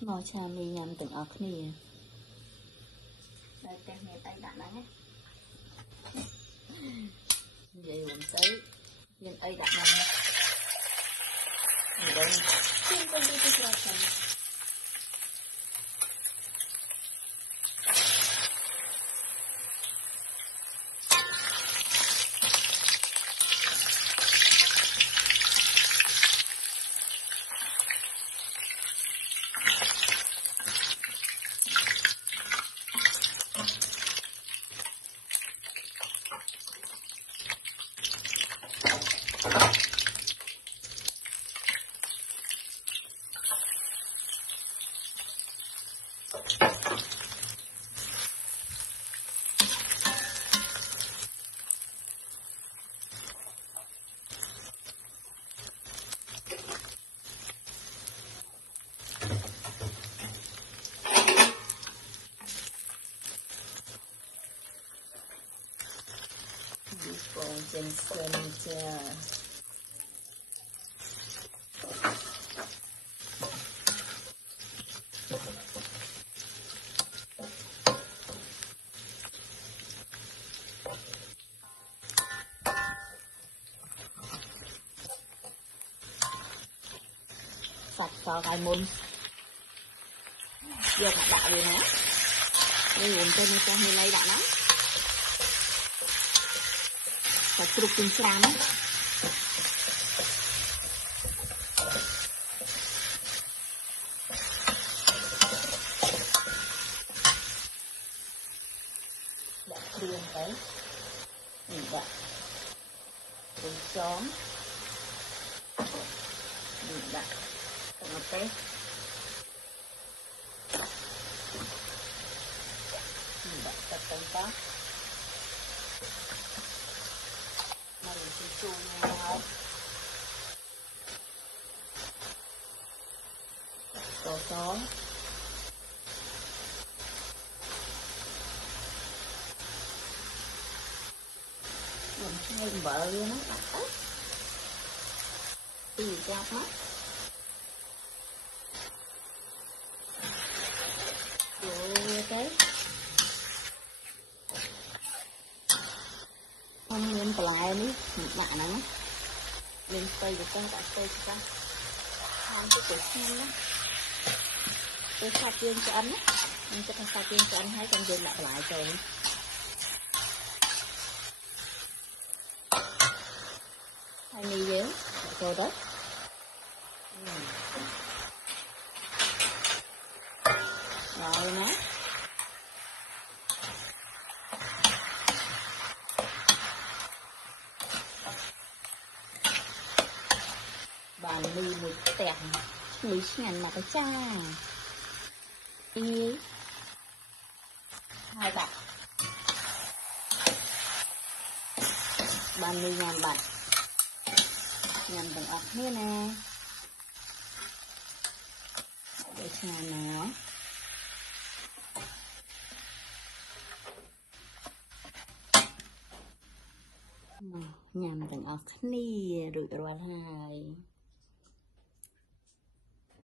Ngồi cha mi nhằm từng ọc nè. Đây tem nghe tay đạn đó nhé. Vậy cũng tới. Nhưng ấy đạn này. Đây. Xin con đi ra thành. Còn trên sân cha. Sạch vào vài môn. Giờ cả đạo rồi nè. Đây uống tên cho hôm nay đã lắm. Và chụp tinh trắng. Đặt riêng đấy. Nhìn vậy. Cùng chóm. Nhìn vậy. Còn một cái. Nhìn vậy. Tập tấn tóc. Chu nhau có mình hay vợ luôn á gì cho mắt rồi cái không nên lại ní bạn này lên cây của con tại cây của con hàng cái cổ xiên đó tôi sạch riêng cho anh á nhưng cho sạch riêng cho anh thấy con riêng lại rồi hay đi dễ rồi đó rồi nè bàn mì một tẹt mì ngàn mà cái cha đi hai bạn bàn mì ngàn bạn ngàn bằng ọc nữa nè để trà nó nhằm bằng ọc nè rồi rồi hai